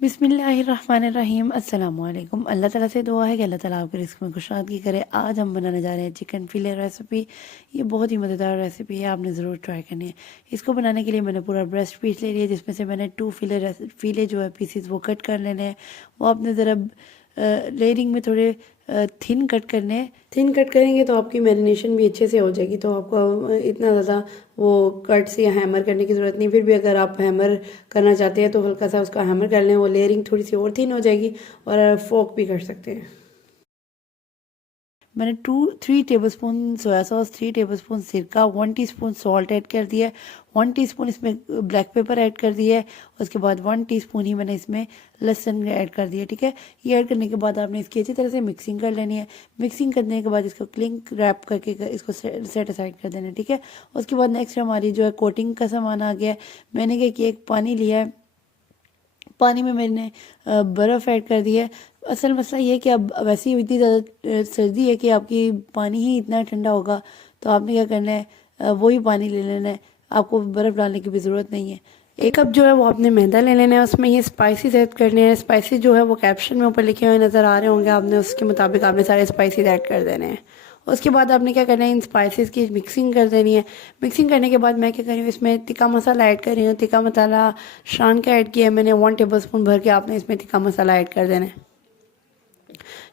बिस्मिल्लाहिर्रहमानिर्रहीम अस्सलामुअलैकुम। अल्लाह ताला से दुआ है कि अल्लाह ताला आपके रिस्क में खुशहादगी करे। आज हम बनाने जा रहे हैं चिकन फिले रेसिपी। ये बहुत ही मज़ेदार रेसिपी है, आपने ज़रूर ट्राई करनी है। इसको बनाने के लिए मैंने पूरा ब्रेस्ट पीस ले लिया, जिसमें से मैंने 2 फिले जो है पीसीज वो कट कर लेने हैं। वो आपने ज़रा लेयरिंग में थोड़े थिन कट करने हैं। थिन कट करेंगे तो आपकी मैरिनेशन भी अच्छे से हो जाएगी, तो आपको इतना ज़्यादा वो कट से या हैमर करने की ज़रूरत नहीं। फिर भी अगर आप हैमर करना चाहते हैं तो हल्का सा उसका हैमर कर लें, वो लेयरिंग थोड़ी सी और थिन हो जाएगी। और फोक भी कर सकते हैं। मैंने 3 टेबलस्पून सोया सॉस, 3 टेबलस्पून सिरका, 1 टीस्पून सॉल्ट ऐड कर दिया है, 1 टीस्पून इसमें ब्लैक पेपर ऐड कर दिया है। उसके बाद 1 टीस्पून ही मैंने इसमें लहसुन ऐड कर दिया। ठीक है, ये ऐड करने के बाद आपने इसकी अच्छी तरह से मिक्सिंग कर लेनी है। मिक्सिंग करने के बाद इसको क्लिंग रैप करके इसको सेट असाइड कर देना है। ठीक है, उसके बाद नेक्स्ट हमारी जो है कोटिंग का सामान आ गया है। मैंने क्या किया, एक पानी लिया है, पानी में मैंने बर्फ़ ऐड कर दिया है। असल मसला ये है कि अब वैसे ही इतनी ज़्यादा सर्दी है कि आपकी पानी ही इतना ठंडा होगा, तो आपने क्या करना है, वही पानी ले लेना है, आपको बर्फ़ डालने की भी ज़रूरत नहीं है। एक कप जो है वो आपने मैदा ले लेना है, उसमें ये स्पाइसेस ऐड करने हैं। स्पाइसेस जो है वो कैप्शन में ऊपर लिखे हुए नज़र आ रहे होंगे, आपने उसके मुताबिक आपने सारे स्पाइसेस ऐड कर देने हैं। उसके बाद आपने क्या करना है, इन स्पाइसेस की मिक्सिंग कर देनी है। मिक्सिंग करने के बाद मैं क्या कर रही हूँ, इसमें तिक्का मसाला ऐड कर रही हूँ। तिक्का मसाला शान का ऐड किया है मैंने, 1 टेबलस्पून भर के आपने इसमें तिक्का मसाला ऐड कर देना है।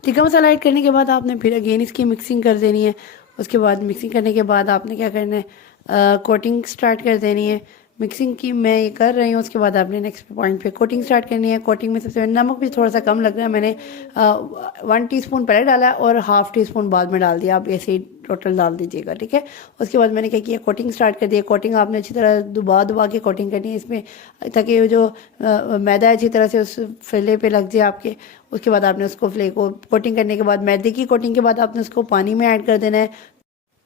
तिक्का मसाला ऐड करने के बाद आपने फिर अगेन इसकी मिक्सिंग कर देनी है। उसके बाद मिक्सिंग करने के बाद आपने क्या करना है, कोटिंग स्टार्ट कर देनी है। मिक्सिंग की मैं ये कर रही हूँ, उसके बाद आपने नेक्स्ट पॉइंट पे कोटिंग स्टार्ट करनी है। कोटिंग में सबसे पहले नमक भी थोड़ा सा कम लग रहा है, मैंने 1 टीस्पून पहले डाला है और ½ टीस्पून बाद में डाल दिया। आप ऐसे ही टोटल डाल दीजिएगा। ठीक है, उसके बाद मैंने क्या किया, कोटिंग स्टार्ट कर दिया। कोटिंग आपने अच्छी तरह दबा दबा के कोटिंग करनी है इसमें, ताकि जो मैदा अच्छी तरह से उस फैले पे लग जाए आपके। उसके बाद आपने उसको फ्ले को कोटिंग करने के बाद, मैदे की कोटिंग के बाद आपने उसको पानी में ऐड कर देना है।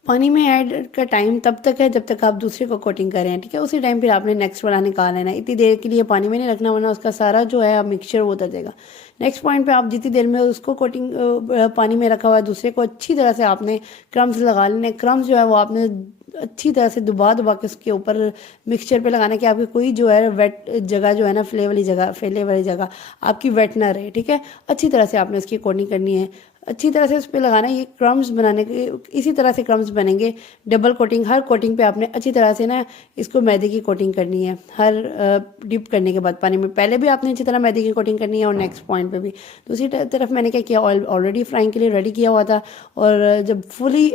पानी में ऐड का टाइम तब तक है जब तक आप दूसरे को कोटिंग कर रहे हैं। ठीक है, उसी टाइम फिर आपने नेक्स्ट वाला निकाल लेना है। इतनी देर के लिए पानी में नहीं रखना, वरना उसका सारा जो है मिक्सचर वो उतर जाएगा। नेक्स्ट पॉइंट पे आप जितनी देर में उसको कोटिंग पानी में रखा हुआ है, दूसरे को अच्छी तरह से आपने क्रम्स लगा लेने। क्रम्स जो है वो आपने अच्छी तरह से दबा दबा के उसके ऊपर मिक्सचर पे लगाना, कि आपकी कोई जो है वेट जगह जो है ना, फैले वाली जगह आपकी वेट ना रहे। ठीक है, अच्छी तरह से आपने उसकी कोटिंग करनी है, अच्छी तरह से उस पर लगाना है। ये क्रम्स बनाने के इसी तरह से क्रम्स बनेंगे। डबल कोटिंग, हर कोटिंग पे आपने अच्छी तरह से ना इसको मैदे की कोटिंग करनी है। हर डिप करने के बाद पानी में पहले भी आपने अच्छी तरह मैदे की कोटिंग करनी है, और नेक्स्ट पॉइंट पे भी। दूसरी तरफ मैंने क्या किया, ऑयल ऑलरेडी फ्राइंग के लिए रेडी किया हुआ था, और जब फुली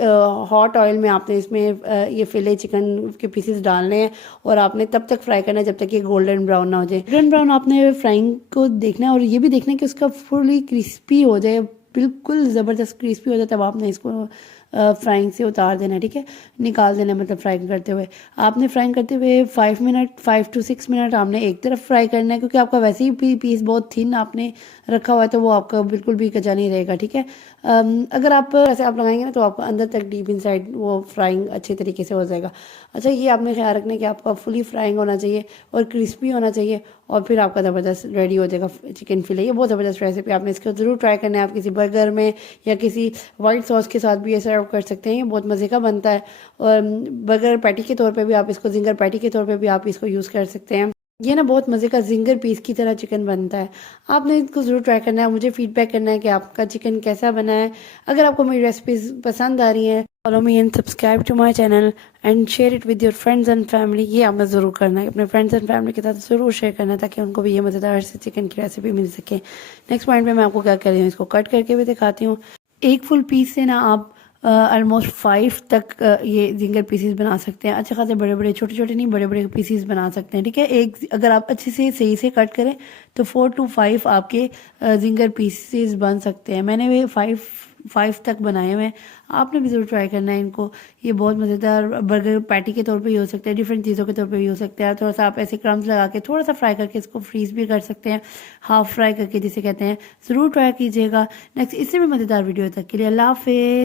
हॉट ऑयल में आपने इसमें ये फिले चिकन के पीसेस डालने हैं, और आपने तब तक फ्राई करना है जब तक ये गोल्डन ब्राउन ना हो जाए। गोल्डन ब्राउन आपने फ्राइंग को देखना है, और ये भी देखना है कि उसका फुली क्रिस्पी हो जाए, बिल्कुल ज़बरदस्त क्रिस्पी हो जाए, तब आपने इसको फ्राइंग से उतार देना है। ठीक है, निकाल देना है, मतलब फ्राइंग करते हुए। आपने फ्राइंग करते हुए 5 to 6 मिनट आपने एक तरफ फ्राई करना है, क्योंकि आपका वैसे ही पीस बहुत थिन आपने रखा हुआ है, तो वो आपका बिल्कुल भी कच्चा नहीं रहेगा। ठीक है, अगर आप ऐसे आप लगाएंगे ना, तो आपका अंदर तक डीप इनसाइड वो फ्राइंग अच्छे तरीके से हो जाएगा। अच्छा, ये आपने ख्याल रखना है कि आपका फुली फ्राइंग होना चाहिए और क्रिस्पी होना चाहिए, और फिर आपका ज़बरदस्त रेडी हो जाएगा चिकन फिले। ये बहुत ज़बरदस्त रेसिपी, आपने इसको ज़रूर ट्राई करना है। आप किसी बर्गर में या किसी वाइट सॉस के साथ भी ये सर्व कर सकते हैं, ये बहुत मज़े का बनता है। और बर्गर पैटी के तौर पे भी आप इसको, जिंगर पैटी के तौर पे भी आप इसको यूज़ कर सकते हैं। ये ना बहुत मज़े का जिंगर पीस की तरह चिकन बनता है। आपने इसको ज़रूर ट्राई करना है, मुझे फीडबैक करना है कि आपका चिकन कैसा बना है। अगर आपको मेरी रेसिपीज़ पसंद आ रही हैं, follow me and subscribe to my channel and share it with your friends and family. ये आपने ज़रूर करना है, अपने फ्रेंड्स एंड फैमिली के साथ ज़रूर शेयर करना है, ताकि उनको भी ये मज़ेदार से चिकन की रेसिपी मिल सके। नेक्स्ट पॉइंट पे मैं आपको क्या कर रही हूँ, इसको कट करके भी दिखाती हूँ। एक फुल पीस से ना आप ऑलमोस्ट 5 तक ये जिंगर पीसीस बना सकते हैं। अच्छे खासे बड़े बड़े, छोटे छोटे नहीं, बड़े बड़े पीसीस बना सकते हैं। ठीक है, एक अगर आप अच्छे से सही से कट करें तो 4 to 5 आपके जिंगर पीसीस बन सकते हैं। मैंने वे 5 तक बनाए हुए हैं, आपने भी ज़रूर ट्राई करना है इनको। ये बहुत मज़ेदार बर्गर पैटी के तौर पे भी हो सकते हैं, डिफरेंट चीज़ों के तौर पे भी हो सकते हैं। थोड़ा सा आप ऐसे क्रम्स लगा के थोड़ा सा फ्राई करके इसको फ्रीज भी कर सकते हैं, हाफ फ्राई करके जिसे कहते हैं। ज़रूर ट्राई कीजिएगा। नेक्स्ट इससे भी मज़ेदार वीडियो तक के लिए अल्लाह हाफिज़।